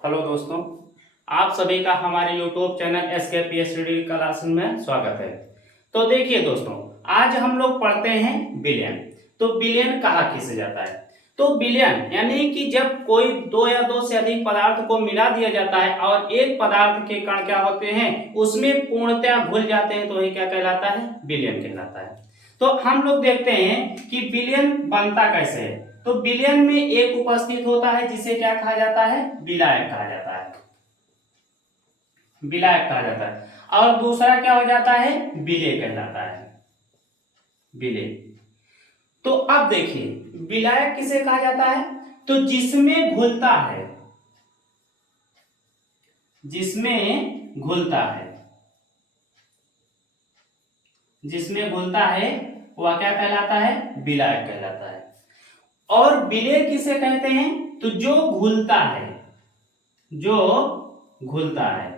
Hello दोस्तों, आप सभी का हमारे YouTube channel SKP study class में स्वागत है। तो देखिए दोस्तों, आज हम लोग पढ़ते हैं बिलियन। तो बिलियन कहा किसे जाता है? तो बिलियन यानी कि जब कोई दो या दो से अधिक पदार्थ को मिला दिया जाता है और एक पदार्थ के कण क्या होते हैं उसमें पूर्णतया घुल जाते हैं, तो वही क्या कहलाता है? बिलियन कहलाता है। तो हम लोग देखते हैं कि बिलियन बनता कैसे है। तो बिलियन में एक उपस्थित होता है जिसे क्या कहा जाता है? विलायक कहा जाता है। विलायक कहा जाता है। और दूसरा क्या हो जाता है? विलेय कहलाता है। विलेय। तो अब देखिए विलायक किसे कहा जाता है? तो जिसमें घुलता है, जिसमें घुलता है, जिसमें घुलता है वह क्या कहलाता है? विलायक कहलाता है। और विलेय किसे कहते हैं? तो जो घुलता है, जो घुलता है,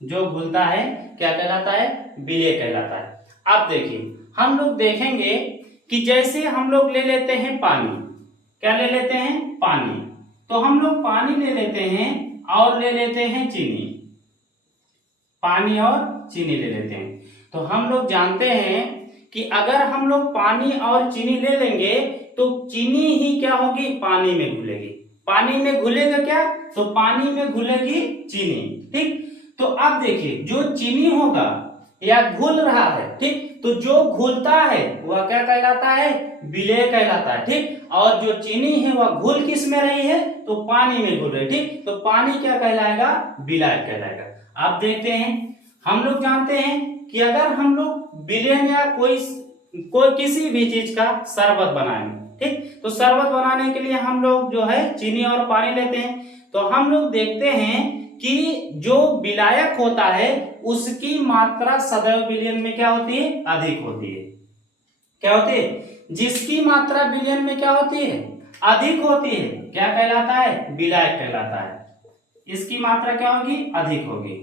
जो घुलता है क्या कहलाता है? विलेय कहलाता है। अब देखिए हम लोग देखेंगे कि जैसे हम लोग ले लेते हैं पानी, क्या ले लेते हैं? पानी। तो हम लोग पानी ले लेते हैं और ले लेते हैं चीनी, पानी और चीनी ले लेते हैं। तो हम लोग जानते हैं कि अगर हम लोग पानी और चीनी ले लेंगे तो चीनी ही क्या होगी? पानी में घुलेगी। पानी में घुलेगा क्या? तो पानी में घुलेगी चीनी। ठीक। तो अब देखिए जो चीनी होगा या घुल रहा है, ठीक, तो जो घुलता है वह क्या कहलाता है? विलेय कहलाता है। ठीक। और जो चीनी है वह घुल किस में रही है? तो पानी में घुल रही। ठीक। तो पानी क्या कहलाएगा? विलायक कहलाएगा। अब देखते हैं, हम लोग जानते हैं कि अगर हम लोग विलेय या कोई किसी भी चीज का शरबत बनाएंगे, ठीक, तो शरबत बनाने के लिए हम लोग जो है चीनी और पानी लेते हैं। तो हम लोग देखते हैं कि जो विलायक होता है उसकी मात्रा सदैव विलयन में क्या होती है? अधिक होती है। क्या होती है? जिसकी मात्रा विलयन में क्या होती है? अधिक होती है, क्या कहलाता है? विलायक कहलाता है। इसकी मात्रा क्या होगी? अधिक होगी।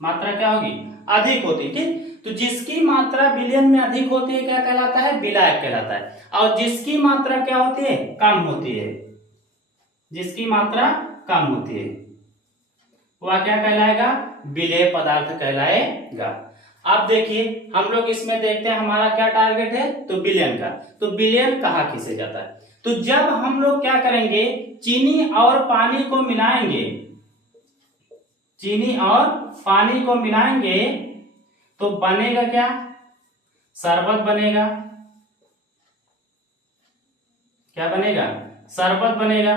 मात्रा क्या होगी? अधिक होती। ठीक। तो जिसकी मात्रा विलयन में अधिक होती है क्या कहलाता है? विलायक कहलाता है। और जिसकी मात्रा क्या होती है? कम होती है, जिसकी मात्रा कम होती है वह क्या कहलाएगा? विलेय पदार्थ कहलाएगा। अब देखिए हम लोग इसमें देखते हैं हमारा क्या टारगेट है? तो विलयन का। तो विलयन कहा किसे जाता है? तो जब हम लोग क्या करेंगे, चीनी और पानी को मिलाएंगे, चीनी और पानी को मिलाएंगे तो बनेगा क्या? शरबत बनेगा। क्या बनेगा? शरबत बनेगा।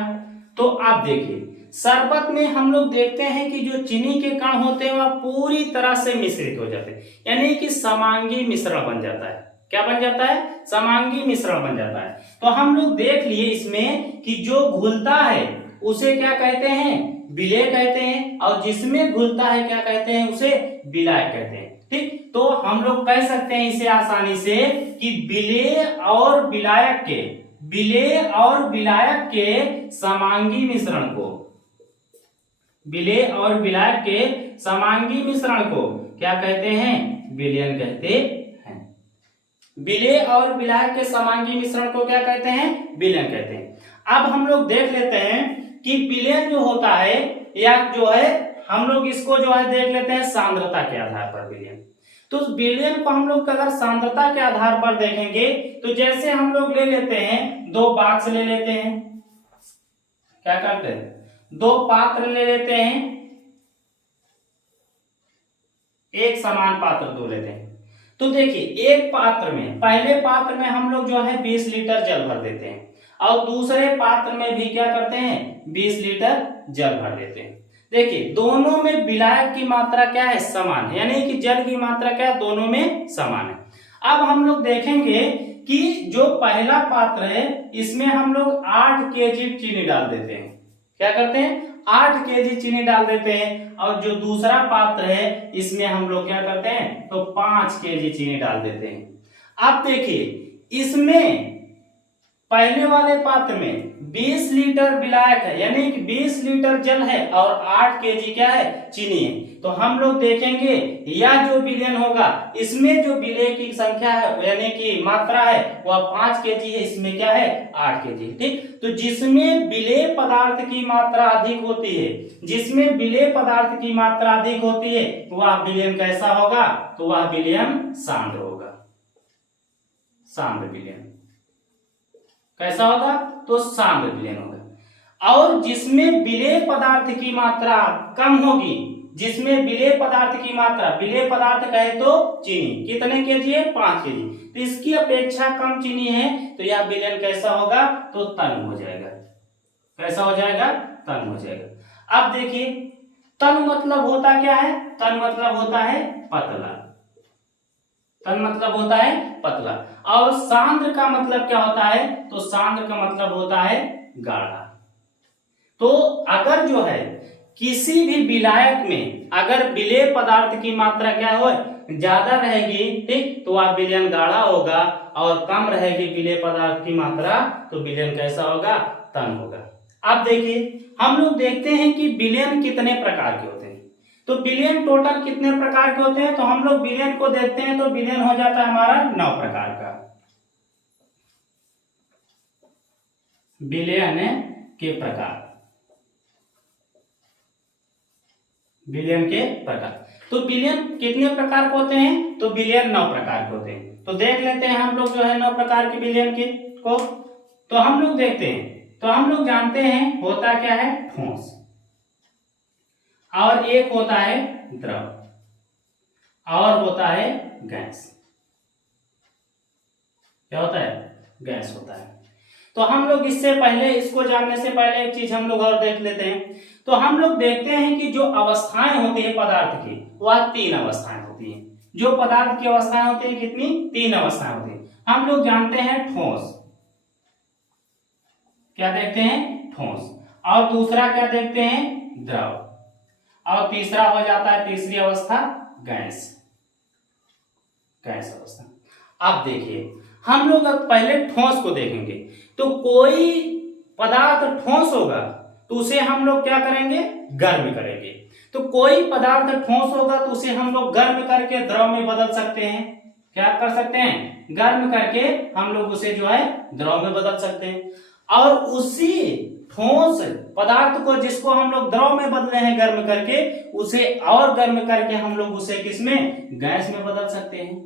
तो आप देखिए शरबत में हम लोग देखते हैं कि जो चीनी के कण होते हैं वह पूरी तरह से मिश्रित हो जाते हैं, यानी कि समांगी मिश्रण बन जाता है। क्या बन जाता है? समांगी मिश्रण बन जाता है। तो हम लोग देख लिए इसमें कि जो घुलता है उसे क्या कहते हैं? विलेय कहते हैं। और जिसमें घुलता है क्या कहते हैं? उसे विलायक कहते हैं। ठीक। तो हम लोग कह सकते हैं इसे आसानी से कि विलेय और विलायक के, विलेय और विलायक के समांगी मिश्रण को, विलेय और विलायक के समांगी मिश्रण को क्या कहते हैं? विलयन कहते हैं। विलेय और विलायक के समांगी मिश्रण को क्या कहते हैं? विलयन कहते हैं। अब हम लोग देख लेते हैं कि विलयन जो होता है या जो है हम लोग इसको जो है देख लेते हैं सांद्रता के आधार पर विलयन। तो विलयन को हम लोग अगर सांद्रता के आधार पर देखेंगे तो जैसे हम लोग ले लेते हैं, दो बॉक्स ले लेते हैं, क्या करते हैं? दो पात्र ले लेते हैं, एक समान पात्र दो लेते हैं। तो देखिए एक पात्र में, पहले पात्र में हम लोग जो है 20 लीटर जल भर देते हैं और दूसरे पात्र में भी क्या करते हैं? 20 लीटर जल भर देते हैं। देखिए दोनों में विलायक की मात्रा क्या है? समान है, यानी कि जल की मात्रा क्या है? दोनों में समान है। अब हम लोग देखेंगे कि जो पहला पात्र है इसमें हम लोग 8 केजी चीनी डाल देते हैं। क्या करते हैं? 8 केजी चीनी डाल देते हैं। और जो दूसरा पात्र है इसमें हम लोग क्या करते हैं? तो 5 केजी चीनी डाल देते हैं। अब देखिए इसमें पहले वाले पात्र में 20 लीटर विलायक है, यानी कि 20 लीटर जल है और 8 केजी क्या है, चीनी है। तो हम लोग देखेंगे यह जो विलयन होगा इसमें जो विलय की संख्या है यानी कि मात्रा है वह 5 केजी है, इसमें क्या है 8 केजी। ठीक, तो जिसमें विलय पदार्थ की मात्रा अधिक होती है, जिसमें विलय पदार्थ की मात्रा अधिक होती है वह विलयन कैसा होगा, तो वह विलयन सांद्र होगा, सांद्र विलयन कैसा होगा, तो सांद्र विलयन होगा। और जिसमें विलेय पदार्थ की मात्रा कम होगी, जिसमें विलेय पदार्थ की मात्रा, विलेय पदार्थ कहे तो चीनी कितने केजी है, 5 केजी, तो इसकी अपेक्षा कम चीनी है तो यह विलयन कैसा होगा, तो तन हो जाएगा। कैसा हो जाएगा, तन हो जाएगा। अब देखिए तन मतलब होता क्या है, तन मतलब होता है पतला, तन मतलब होता है पतला। और सांद्र का मतलब क्या होता है, तो सांद्र का मतलब होता है गाढ़ा। तो अगर जो है किसी भी विलायक में अगर विलेय पदार्थ की मात्रा क्या हो, ज्यादा रहेगी, ठीक, तो वह विलयन गाढ़ा होगा, और कम रहेगी विलेय पदार्थ की मात्रा तो विलयन कैसा होगा, तन होगा। अब देखिए हम लोग देखते हैं कि विलयन कितने प्रकार के होते हैं। तो विलयन टोटल कितने प्रकार के होते हैं, तो हम लोग विलयन को देखते हैं तो विलयन हो जाता है हमारा 9 प्रकार का। विलयन के प्रकार, विलयन के प्रकार, तो विलयन कितने प्रकार के होते हैं, तो विलयन 9 प्रकार के होते हैं। तो देख लेते हैं हम लोग जो है 9 प्रकार के विलयन के को। तो हम लोग देखते हैं, तो हम लोग जानते हैं होता क्या है, ठोस, और एक होता है द्रव, और होता है गैस। क्या होता है, गैस होता है। तो हम लोग इससे पहले, इसको जानने से पहले एक चीज हम लोग और देख लेते हैं। तो हम लोग देखते हैं कि जो अवस्थाएं होती है पदार्थ की, वह 3 अवस्थाएं होती हैं। जो पदार्थ की अवस्थाएं होती है कितनी, 3 अवस्थाएं होती है। हम लोग जानते हैं ठोस, क्या देखते हैं, ठोस, और दूसरा क्या देखते हैं, द्रव, और तीसरा हो जाता है तीसरी अवस्था गैस, गैस अवस्था। अब देखिए हम लोग अब पहले ठोस को देखेंगे। तो कोई पदार्थ ठोस होगा तो उसे हम लोग क्या करेंगे, गर्म करेंगे। तो कोई पदार्थ ठोस होगा तो उसे हम लोग गर्म करके द्रव में बदल सकते हैं। क्या कर सकते हैं, गर्म करके हम लोग उसे जो है द्रव में बदल सकते हैं। और उसी ठोस पदार्थ को जिसको हम लोग द्रव में बदले हैं गर्म करके, उसे और गर्म करके हम लोग उसे किसमें, गैस में बदल सकते हैं।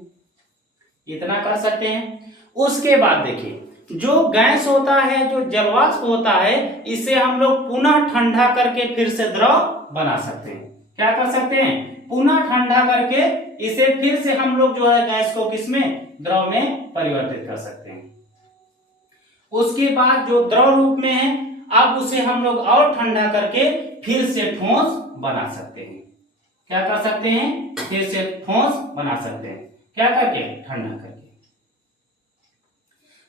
इतना कर सकते हैं। उसके बाद देखिए जो गैस होता है, जो जलवाष्प होता है, इसे हम लोग पुनः ठंडा करके फिर से द्रव बना सकते हैं। क्या कर सकते हैं, पुनः ठंडा करके इसे फिर से हम लोग जो है गैस को किसमें, द्रव में परिवर्तित कर सकते हैं। उसके बाद जो द्रव रूप में है, अब उसे हम लोग और ठंडा करके फिर से ठोस बना सकते हैं। क्या कर सकते हैं, फिर से ठोस बना सकते हैं। क्या करके, ठंडा करके।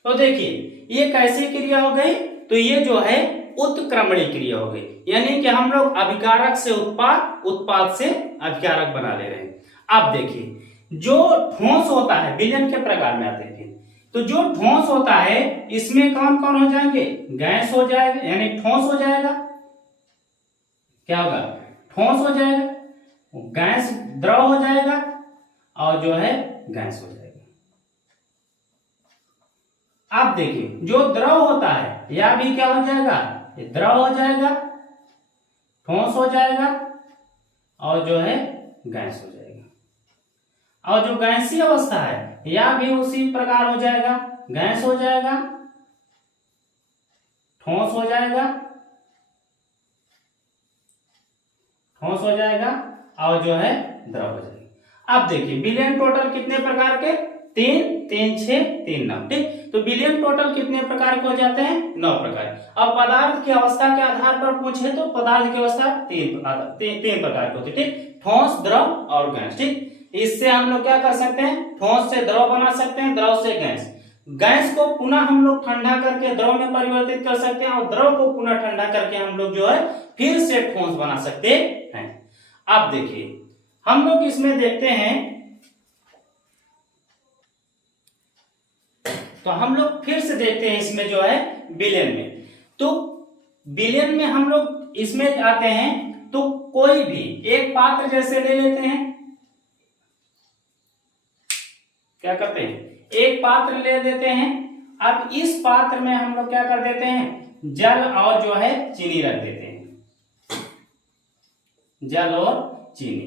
तो देखिए ये कैसी क्रिया हो गई, तो ये जो है उत्क्रमणी क्रिया हो गई, यानी कि हम लोग अभिकारक से उत्पाद, उत्पाद से अभिकारक बना ले रहे हैं। अब देखिए जो ठोस होता है, विलयन के प्रकार में आते हैं, तो जो ठोस होता है इसमें कौन कौन हो जाएंगे, गैस हो जाएगा, यानी ठोस हो जाएगा। क्या होगा, ठोस हो जाएगा, गैस द्रव हो जाएगा, और जो है गैस हो जाएगा। आप देखिए जो द्रव होता है यह भी क्या हो जाएगा, ये द्रव हो जाएगा, ठोस हो जाएगा, और जो है गैस हो जाएगा। और जो गैसीय अवस्था है यह भी उसी प्रकार हो जाएगा, गैस हो जाएगा, ठोस हो जाएगा, ठोस हो जाएगा, और जो है द्रव हो जाएगा। अब देखिए विलयन टोटल कितने प्रकार के, 3, 3, 6, 3, 9। ठीक, तो विलयन टोटल कितने प्रकार के हो जाते हैं, 9 प्रकार। अब पदार्थ की अवस्था के आधार पर पूछे तो पदार्थ की अवस्था 3 प्रकार की होती है। ठीक, ठोस, द्रव और गैस। ठीक, इससे हम लोग क्या कर सकते हैं, ठोस से द्रव बना सकते हैं, द्रव से गैस। गैस को पुनः हम लोग ठंडा करके द्रव में परिवर्तित कर सकते हैं, और द्रव को पुनः ठंडा करके हम लोग जो है फिर से ठोस बना सकते हैं। अब देखिए हम लोग इसमें देखते हैं तो हम लोग फिर से देखते हैं इसमें जो है बिलियन में। तो बिलियन में हम लोग इसमें आते हैं तो कोई भी एक पात्र जैसे ले लेते हैं, क्या करते हैं एक पात्र ले देते हैं। अब इस पात्र में हम लोग क्या कर देते हैं जल और जो है चीनी रख देते हैं, जल और चीनी,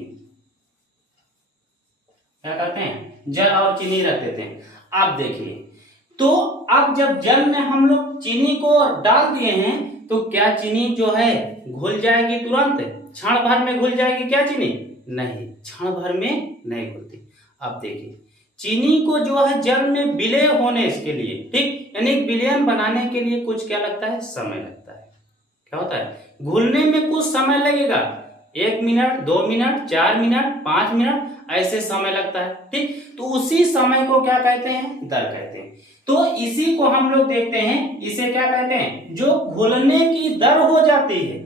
क्या करते हैं जल और चीनी रख देते हैं। अब देखिए तो अब जब जल में हम लोग चीनी को डाल दिए हैं तो क्या चीनी जो है घुल जाएगी तुरंत, क्षण भर में घुल जाएगी क्या चीनी? नहीं, क्षण भर में नहीं घुलती। अब देखिए चीनी को जो है जल में विलय होने के लिए, ठीक, यानी विलयन बनाने के लिए कुछ क्या लगता है समय लगता है। क्या होता है घुलने में कुछ समय लगेगा, 1 मिनट 2 मिनट 4 मिनट 5 मिनट ऐसे समय लगता है, ठीक। तो उसी समय को क्या कहते हैं दर कहते हैं। तो इसी को हम लोग देखते हैं, इसे क्या कहते हैं जो घुलने की दर हो जाती है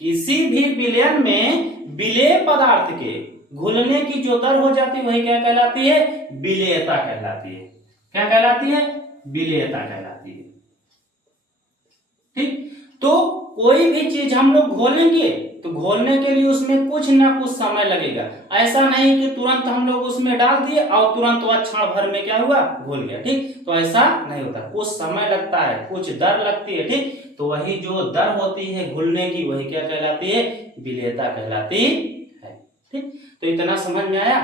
किसी भी विलयन में, विलेय पदार्थ के घुलने की जो दर हो जाती है वही क्या कहलाती है विलेयता कहलाती है। क्या कहलाती है विलेयता कहलाती है, ठीक। तो कोई भी चीज हम लोग घोलेंगे तो घोलने के लिए उसमें कुछ ना कुछ समय लगेगा, ऐसा नहीं कि तुरंत हम लोग उसमें डाल दिए और तुरंत वह क्षण भर में क्या हुआ घुल गया, ठीक। तो ऐसा नहीं होता, कुछ समय लगता है, कुछ दर लगती है, ठीक। तो वही जो दर होती है घुलने की वही क्या कहलाती है विलेयता कहलाती है, ठीक। तो इतना समझ में आया।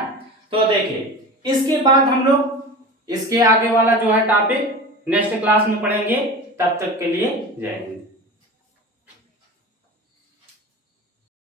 तो देखिए इसके बाद हम लोग इसके आगे वाला जो है टॉपिक नेक्स्ट क्लास में पढ़ेंगे। तब तक के लिए जय हिंद।